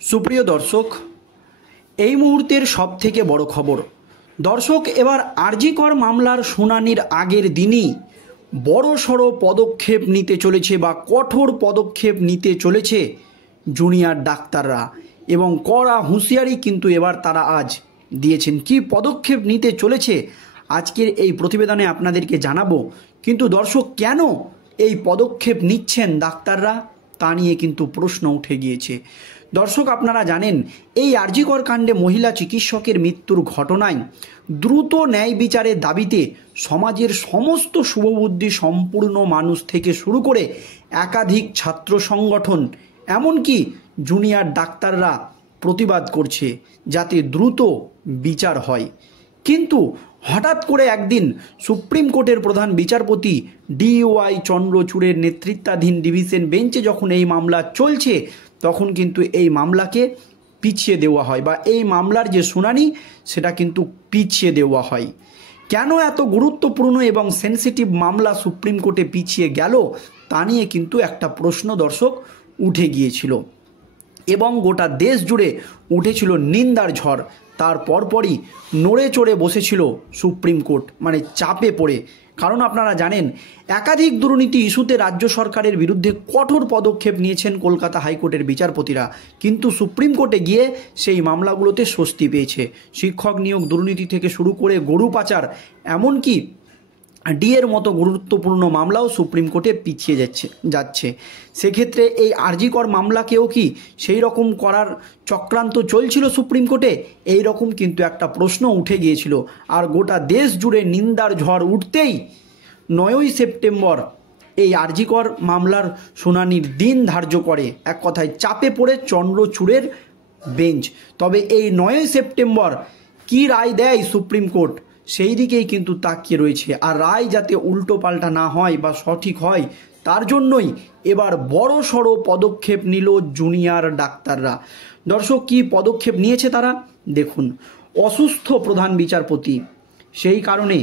সুপ্রিয় দর্শক, এই মুহূর্তের সবথেকে বড় খবর। দর্শক, এবার আরজি কর মামলার শুনানির আগের দিনই বড়সড় পদক্ষেপ নিতে চলেছে বা কঠোর পদক্ষেপ নিতে চলেছে জুনিয়র ডাক্তাররা, এবং কড়া হুঁশিয়ারি কিন্তু এবার তারা আজ দিয়েছেন। কি পদক্ষেপ নিতে চলেছে আজকের এই প্রতিবেদনে আপনাদেরকে জানাবো। কিন্তু দর্শক, কেন এই পদক্ষেপ নিচ্ছেন ডাক্তাররা তা নিয়ে কিন্তু প্রশ্ন উঠে গিয়েছে। দর্শক, আপনারা জানেন এই আরজি কর কাণ্ডে মহিলা চিকিৎসকের মৃত্যুর ঘটনায় দ্রুত ন্যায় বিচারের দাবিতে সমাজের সমস্ত শুভবুদ্ধি সম্পূর্ণ মানুষ থেকে শুরু করে একাধিক ছাত্র সংগঠন, এমনকি জুনিয়র ডাক্তাররা প্রতিবাদ করছে যাতে দ্রুত বিচার হয়। কিন্তু হঠাৎ করে একদিন সুপ্রিম কোর্টের প্রধান বিচারপতি DY চন্দ্রচূড়ের নেতৃত্বাধীন ডিভিশন বেঞ্চে যখন এই মামলা চলছে, তখন কিন্তু এই মামলাকে পিছিয়ে দেওয়া হয় বা এই মামলার যে শুনানি সেটা কিন্তু পিছিয়ে দেওয়া হয়। কেন এত গুরুত্বপূর্ণ এবং সেনসিটিভ মামলা সুপ্রিম কোর্টে পিছিয়ে গেল তা নিয়ে কিন্তু একটা প্রশ্ন দর্শক উঠে গিয়েছিল এবং গোটা দেশ জুড়ে উঠেছিল নিন্দার ঝড়। তার পরপরই নড়ে চড়ে বসেছিল সুপ্রিম কোর্ট, মানে চাপে পড়ে। কারণ আপনারা জানেন একাধিক দুর্নীতি ইস্যুতে রাজ্য সরকারের বিরুদ্ধে কঠোর পদক্ষেপ নিয়েছেন কলকাতা হাইকোর্টের বিচারপতিরা, কিন্তু সুপ্রিম কোর্টে গিয়ে সেই মামলাগুলোতে স্বস্তি পেয়েছে। শিক্ষক নিয়োগ দুর্নীতি থেকে শুরু করে গরু পাচার, এমনকি ডিএর মতো গুরুত্বপূর্ণ মামলাও সুপ্রিম কোর্টে পিছিয়ে যাচ্ছে। সেক্ষেত্রে এই আরজি কর মামলাকেও কি সেই রকম করার চক্রান্ত চলছিল সুপ্রিম কোর্টে? এই রকম কিন্তু একটা প্রশ্ন উঠে গিয়েছিল। আর গোটা দেশ জুড়ে নিন্দার ঝড় উঠতেই 9ই সেপ্টেম্বর এই আরজি কর মামলার শুনানির দিন ধার্য করে। এক কথায় চাপে পড়ে চন্দ্রচূড়ের বেঞ্চ। তবে এই 9ই সেপ্টেম্বর কি রায় দেয় সুপ্রিম কোর্ট, সেই দিকেই কিন্তু তাকিয়ে রয়েছে। আর রায় যাতে উল্টো পাল্টা না হয় বা সঠিক হয়, তার জন্যই এবার বড় সড়ো পদক্ষেপ নিল জুনিয়র ডাক্তাররা। দর্শক, কি পদক্ষেপ নিয়েছে তারা দেখুন। অসুস্থ প্রধান বিচারপতি, সেই কারণে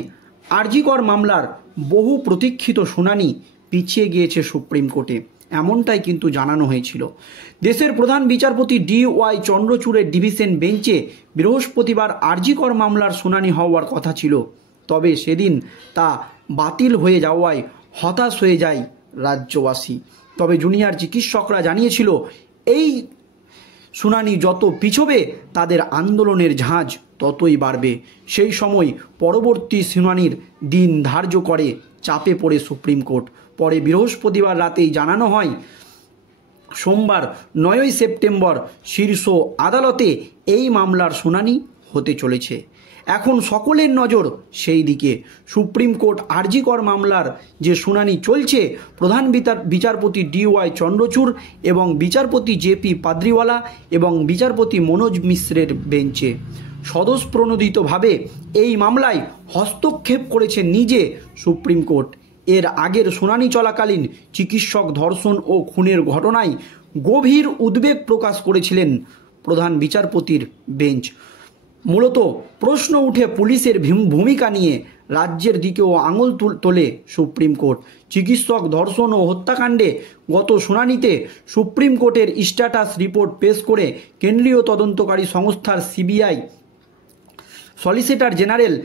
আরজি কর মামলার বহু প্রতীক্ষিত শুনানি পিছিয়ে গিয়েছে সুপ্রিম কোর্টে, এমনটাই কিন্তু জানানো হয়েছিল। দেশের প্রধান বিচারপতি DY চন্দ্রচূড়ের ডিভিশন বেঞ্চে বৃহস্পতিবার আরজি কর মামলার শুনানি হওয়ার কথা ছিল, তবে সেদিন তা বাতিল হয়ে যাওয়ায় হতাশ হয়ে যায় রাজ্যবাসী। তবে জুনিয়র চিকিৎসকরা জানিয়েছিল এই শুনানি যত পিছবে তাদের আন্দোলনের ঝাঁজ ততই বাড়বে। সেই সময় পরবর্তী শুনানির দিন ধার্য করে চাপে পড়ে সুপ্রিম কোর্ট। পরে বৃহস্পতিবার রাতেই জানানো হয় সোমবার 9ই সেপ্টেম্বর শীর্ষ আদালতে এই মামলার শুনানি হতে চলেছে। এখন সকলের নজর সেই দিকে। সুপ্রিম কোর্ট আরজি কর মামলার যে শুনানি চলছে, প্রধান বিচারপতি DY চন্দ্রচূড় এবং বিচারপতি JP পাদ্রিওয়ালা এবং বিচারপতি মনোজ মিশ্রের বেঞ্চে স্বতঃপ্রণোদিতভাবে এই মামলায় হস্তক্ষেপ করেছে নিজে সুপ্রিম কোর্ট। এর আগের শুনানি চলাকালীন চিকিৎসক ধর্ষণ ও খুনের ঘটনায় গভীর উদ্বেগ প্রকাশ করেছিলেন প্রধান বিচারপতির বেঞ্চ। মূলত প্রশ্ন উঠে পুলিশের ভূমিকা নিয়ে রাজ্যের দিকেও আঙুল তোলে সুপ্রিম কোর্ট। চিকিৎসক ধর্ষণ ও হত্যাকাণ্ডে গত শুনানিতে সুপ্রিম কোর্টের স্ট্যাটাস রিপোর্ট পেশ করে কেন্দ্রীয় তদন্তকারী সংস্থার সলিসিটর জেনারেল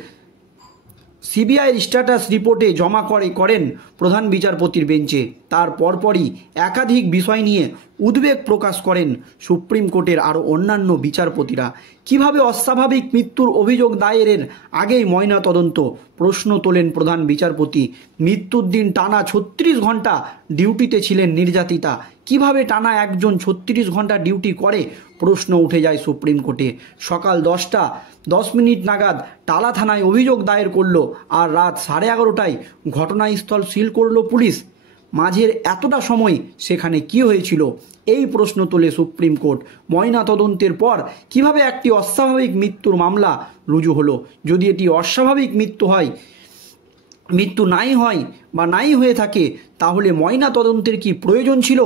CBIর স্ট্যাটাস রিপোর্টে জমা করেন প্রধান বিচারপতির বেঞ্চে। তার পরপরই একাধিক বিষয় নিয়ে উদ্বেগ প্রকাশ করেন সুপ্রিম কোর্টের আরও অন্যান্য বিচারপতিরা। কিভাবে অস্বাভাবিক মৃত্যুর অভিযোগ দায়েরের আগেই ময়না তদন্ত, প্রশ্ন তোলেন প্রধান বিচারপতি। মৃত্যুর দিন টানা 36 ঘন্টা ডিউটিতে ছিলেন নির্যাতিতা, কিভাবে টানা একজন 36 ঘন্টা ডিউটি করে, প্রশ্ন উঠে যায় সুপ্রিম কোর্টে। সকাল 10টা 10 মিনিট নাগাদ টালা থানায় অভিযোগ দায়ের করলো, আর রাত 11:30টায় ঘটনাস্থল সিল করলো পুলিশ। মাঝের এতটা সময় সেখানে কি হয়েছিল, এই প্রশ্ন তোলে সুপ্রিম কোর্ট। ময়না তদন্তের পর কিভাবে একটি অস্বাভাবিক মৃত্যুর মামলা রুজু হলো? যদি এটি অস্বাভাবিক মৃত্যু নাই হয় বা নাই হয়ে থাকে, তাহলে ময়না তদন্তের কি প্রয়োজন ছিল?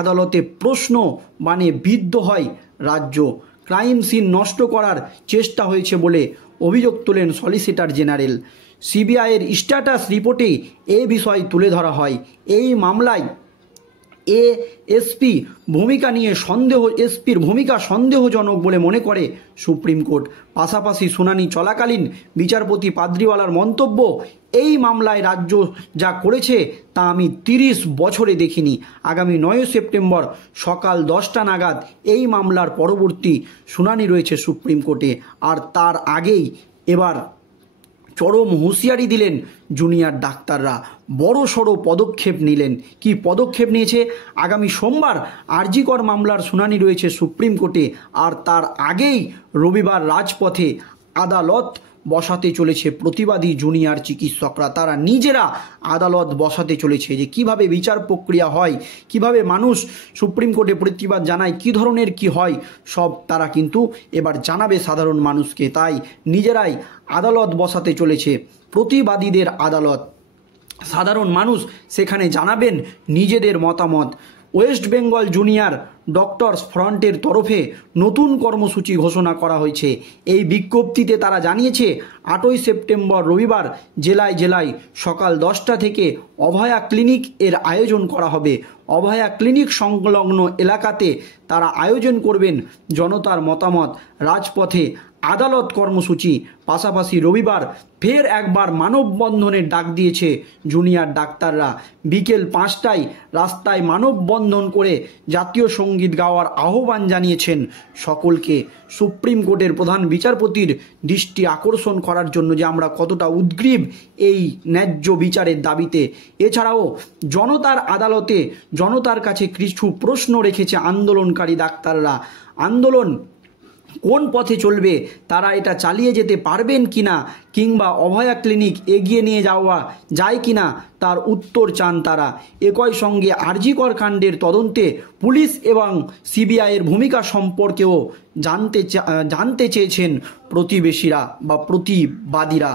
আদালতে প্রশ্ন বিদ্ধ হয় রাজ্য। ক্রাইম সিন নষ্ট করার চেষ্টা হয়েছে বলে অভিযোগ তোলেন সলিসিটর জেনারেল। CBIয়ের স্ট্যাটাস রিপোর্টে এ বিষয় তুলে ধরা হয়। এই মামলায় এসপি ভূমিকা নিয়ে এসপির ভূমিকা সন্দেহজনক বলে মনে করে সুপ্রিম কোর্ট। পাশাপাশি শুনানি চলাকালীন বিচারপতি পাদ্রিওয়ালার মন্তব্য, এই মামলায় রাজ্য যা করেছে তা আমি 30 বছরে দেখিনি। আগামী 9 সেপ্টেম্বর সকাল 10টা নাগাদ এই মামলার পরবর্তী শুনানি রয়েছে সুপ্রিম কোর্টে। আর তার আগেই এবার চরম হুঁশিয়ারি দিলেন জুনিয়র ডাক্তাররা, বড় সড়ো পদক্ষেপ নিলেন। কি পদক্ষেপ নিয়েছে? আগামী সোমবার আরজি কর মামলার শুনানি রয়েছে সুপ্রিম কোর্টে, আর তার আগেই রবিবার রাজপথে আদালত বসাতে চলেছে প্রতিবাদী জুনিয়র চিকিৎসকরা। তারা নিজেরা আদালত বসাতে চলেছে যে কিভাবে বিচার প্রক্রিয়া হয়, কিভাবে মানুষ সুপ্রিম কোর্টে প্রতিবাদ জানায়, কি ধরনের কি হয়, সব তারা কিন্তু এবার জানাবে সাধারণ মানুষকে। তাই নিজেরাই আদালত বসাতে চলেছে, প্রতিবাদীদের আদালত। সাধারণ মানুষ সেখানে জানাবেন নিজেদের মতামত। ওয়েস্ট বেঙ্গল জুনিয়র ডক্টরস ফ্রন্টের তরফে নতুন কর্মসূচি ঘোষণা করা হয়েছে। এই বিজ্ঞপ্তিতে তারা জানিয়েছে 8ই সেপ্টেম্বর রবিবার জেলায় জেলায় সকাল 10টা থেকে অভয়া ক্লিনিক এর আয়োজন করা হবে। অভয়া ক্লিনিক সংলগ্ন এলাকাতে তারা আয়োজন করবেন জনতার মতামত, রাজপথে আদালত কর্মসূচি। পাশাপাশি রবিবার ফের একবার মানববন্ধনের ডাক দিয়েছে জুনিয়র ডাক্তাররা। বিকেল 5টায় রাস্তায় মানববন্ধন করে জাতীয় সঙ্গীত গাওয়ার আহ্বান জানিয়েছেন সকলকে। সুপ্রিম কোর্টের প্রধান বিচারপতির দৃষ্টি আকর্ষণ করার জন্য যে আমরা কতটা উদ্গ্রীব এই ন্যায্য বিচারের দাবিতে। এছাড়াও জনতার আদালতে জনতার কাছে কিছু প্রশ্ন রেখেছে আন্দোলনকারী ডাক্তাররা। আন্দোলন কোন পথে চলবে, তারা এটা চালিয়ে যেতে পারবেন কিনা, কিংবা অভয়া ক্লিনিক এগিয়ে নিয়ে যাওয়া যায় কিনা তার উত্তর চান তারা। একই সঙ্গে আরজি কর কাণ্ডের তদন্তে পুলিশ এবং সিবিআইয়ের ভূমিকা সম্পর্কেও জানতে চেয়েছেন প্রতিবেশীরা বা প্রতিবাদীরা।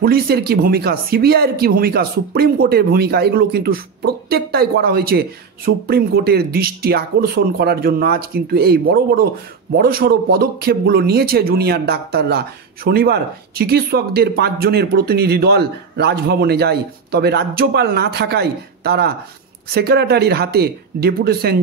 পুলিশের কি ভূমিকা, সিবিআইয়ের কি ভূমিকা, সুপ্রিম কোর্টের ভূমিকা, এগুলো কিন্তু প্রত্যেকটাই করা হয়েছে সুপ্রিম কোর্টের দৃষ্টি আকর্ষণ করার জন্য। আজ কিন্তু এই বড়সড় পদক্ষেপগুলো নিয়েছে জুনিয়র ডাক্তাররা। শনিবার চিকিৎসকদের 5 জনের প্রতিনিধি দল রাজভবনে যায়, তবে রাজ্যপাল না থাকায় তারা সেক্রেটারির হাতে ডেপুটেশন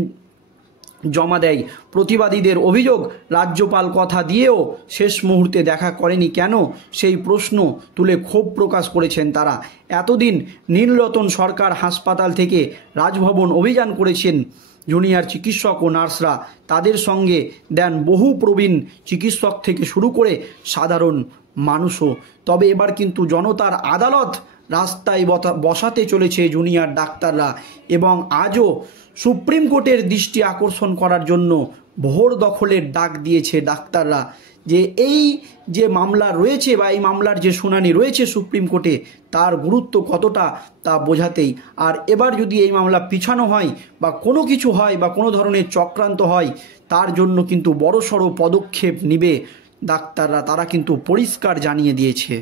জমা দেয়। প্রতিবাদীদের অভিযোগ, রাজ্যপাল কথা দিয়েও শেষ মুহূর্তে দেখা করেনি কেন, সেই প্রশ্ন তুলে ক্ষোভ প্রকাশ করেছেন তারা। এতদিন নীলরতন সরকার হাসপাতাল থেকে রাজভবন অভিযান করেছেন জুনিয়র চিকিৎসক ও নার্সরা। তাদের সঙ্গে দেন বহু প্রবীণ চিকিৎসক থেকে শুরু করে সাধারণ মানুষও। তবে এবার কিন্তু জনতার আদালত রাস্তায় বসাতে চলেছে জুনিয়র ডাক্তাররা, এবং আজও সুপ্রিম কোর্টের দৃষ্টি আকর্ষণ করার জন্য ভোর দখলের ডাক দিয়েছে ডাক্তাররা। যে এই যে মামলা রয়েছে বা এই মামলার যে শুনানি রয়েছে সুপ্রিম কোর্টে, তার গুরুত্ব কতটা তা বোঝাতেই। আর এবার যদি এই মামলা পিছানো হয় বা কোনো কিছু হয় বা কোনো ধরনের চক্রান্ত হয়, তার জন্য কিন্তু বড়সড় পদক্ষেপ নেবে ডাক্তাররা, তারা কিন্তু পরিষ্কার জানিয়ে দিয়েছে।